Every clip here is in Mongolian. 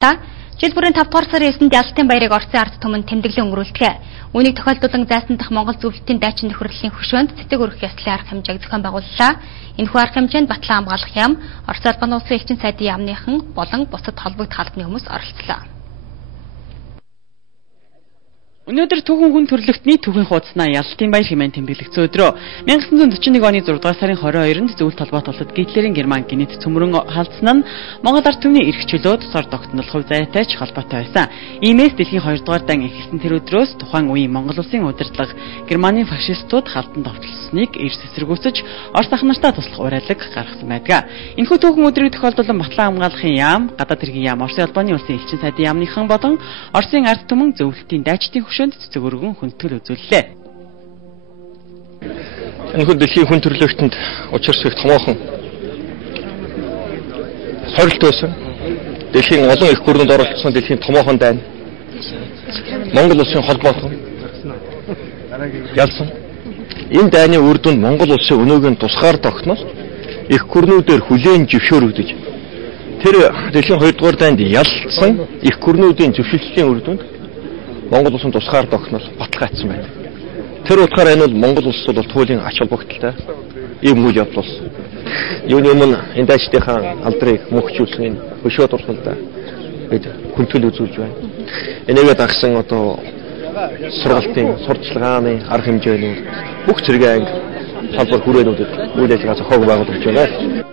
Жил бүрийн 5 дугаар сарын 9-нд Ялалтын баярыг Орсын ард түмэнд тэмдэглэн өнгөрүүлдэг. Үүнийг тохиолдуулан зайсан дахь Монгол зөвлөлтийн дайчин нөхөрлөлийн хөшөөнд цэцэг өргөх ёслолын арга хэмжээг зохион байгууллаа. Энэхүү арга хэмжээнд Батлан хамгаалах яам, Орос албаны улсын элчин сайдын яамныхан болон бусад холбогдох албаны хүмүүс оролцлоо. Өнөөдөр түүхэн хүн төрлөختний түүхийн хуудаснаа Ялалтын баяр хэмээн тэмдэглэгдсэн өдрөө 1941 оны 6 дугаар сарын 22-нд зөвлөлт толгойд улсад Гитлерийн Герман гинэт цөмрөн халдсан нь Монгол ард түмний эрх чөлөөд сор тогтнол хувь зайтай ч холбоотой байсан. Иймээс дэлхийн 2 дугаар дан эхэлсэн тэр өдрөөс тухайн үеийн Монгол улсын удирдлага Германы фашистууд халдан довтлсныг эрс эсэргүүцэж Орос ах нартаа туслах уриалга гаргасан байдаг. Энэхүү түүхэн өдрийг тохиолдуулан Батлан хамгаалахын яам, гадаад хэргийн яам, Оросын албаны улсын элчин сайдын яамныхан болон Оросын ард түмэн зөвлөлтийн дайчдын цэцэг өргөн хүндэтгэл үзүүллээ. Энэхүү дэлхийн хүн төрлөختөнд учирс их томоохон сорилт байсан. Дэлхийн олон их гүрдэнд оролцсон дэлхийн томоохон дайн. Монгол улсын холбоотой ялсан. Энэ дайны үр дүнд Монгол улсын өнөөгийн тусгаар тогтнол их гүрнүүдээр хүлээн зөвшөөрөгдөж тэр дэлхийн 2 дугаар дайнд ялсан их гүрнүүдийн зөвшөөрлөлийн үр дүнд Монгол улсын тусгаар тогтнол баталгаажсан байна. Тэр утгаараа энэ бол Монгол улсад бол туйлын ач холбогдолтой ийм үйл явдал болсон. Юуны өмнө энэ дайчдынхаа алдрыг мөнхжүүлсэн энэ хөшөө дурсгалдаа бид хүндэтгэл үзүүлж байна. Энийгээ дагсан одоо сургалтын, сурталчилгааны арга хэмжээнүүд бүх зэрэг анги салбар хүрээнүүдэд үйл ажиллагаа зохиог байгуулж байна.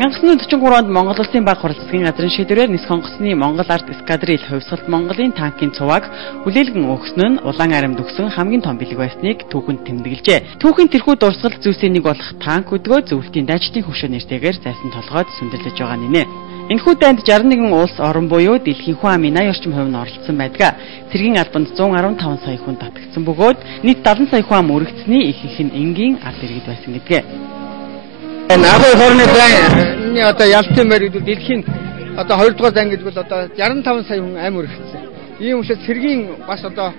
1943 онд Монгол улсын баг хурлцгийн газрын шийдвэрээр нис хонгоцны Монгол ард эскадрил хувьсгалт Монголын танкын цуваг хүлээлгэн өгсөн нь улаан аримд өгсөн хамгийн том бэлэг байсныг түүхэнд тэмдэглэжээ. Түүхийн тэрхүү дурсгал зүйлсийн нэг болох танк өдгөө зөвлөлтийн дайчдын хөшөө нэртэйгээр зайсан толгойд сүндэрлэж байгаа нэ. Энэхүү дайнд 61 улс орон буюу дэлхийн хүн амын 80 орчим хувь нь оролцсон байдаг. Цэргийн албанд 115 сая хүн татагдсан бөгөөд нийт 70 сая хүн ам өргөцсөний их нь энгийн ард иргэд байсан гэдгээ. Агуу хорны дайны одоо Ялалтын баяр гэдэг дэлхийн одоо 2 дугаар дан гэдэг бол одоо 65 сая хүн амь өргөцсөн. Ийм учраас цэргийн бас одоо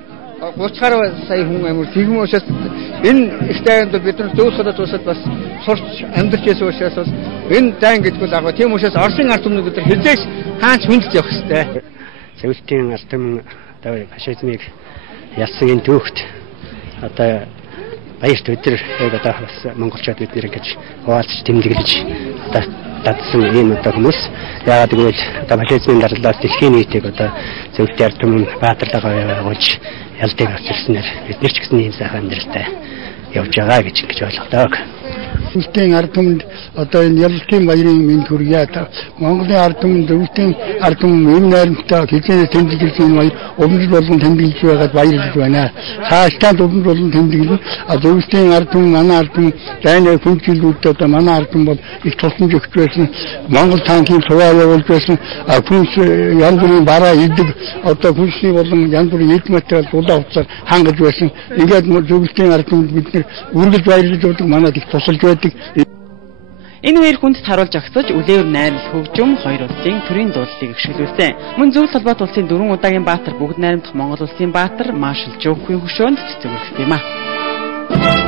30 сая хүн амь өргөцсөн. Тийм учраас энэ их дайнд бид нар зөв судад усад бас сурч амьдарч байсан учраас бас энэ дан гэдэг бол агуу. Тийм учраас Оросын ард түмнийг бид нар хизээш хаач хүндж явах хэрэгтэй. Зөвлөлтийн ард түмэн одоо фашизмыг ялсан энэ түүхт одоо баярт өдөр одоо бас монголчууд бид нэр ингэж хуваалцж тэмдэглэж одоо дадсан ийм одоо хүмүүс яагаад гэвэл одоо фашизмын даралаас дэлхийн нийтийг одоо зөвлөлтийн ард түмэн баатарлагаа явуулж ялдыг авчирснээр бид нар ч гэсэн ийм сайхан амьдралтай явж байгаа гэж ингэж ойлгодог. Зөвлөлтийн ард түмэнд одоо энэ Ялалтын баярын мэнд хүргье. Монголын ард түмэнд зөвлөлтийн ард түмэн энэ найрамдтай хичээнэ тэмдэглэж энэ баяр өмд болгон тэмдэглэж байгаад баярлаж байна. Цаашдаа өмд болгон тэмдэглэн зөвлөлтийн ард түмэн манай ард түмэн дайны хүнчлэлүүдтэй одоо манай ард түмэн бол их тусламж өгч байсан. Монгол танкын цуваа явуулж байсан. Хүнс янз бүрийн бараа идэг одоо хүнсний болон янз бүрийн эд материал дулаан хувцаар хангаж байсан. Ингээд зөвлөлтийн ард түмэнд бид нэр үргэлж баярлаж байдаг. Манайд их тусалж байдаг. Энэ хоёр хүнд харуулж агсаж үлээвэр найрал хөгжим хоёр улсын төрийн дуулалыг гიშгэлүүлсэн. Мөн зөвлөлт толгойд улсын 4 удаагийн баатар бүгд найрамдах Монгол улсын баатар маршал Жөөхөгийн хөшөөнд цэцэг өргөсөн юм а.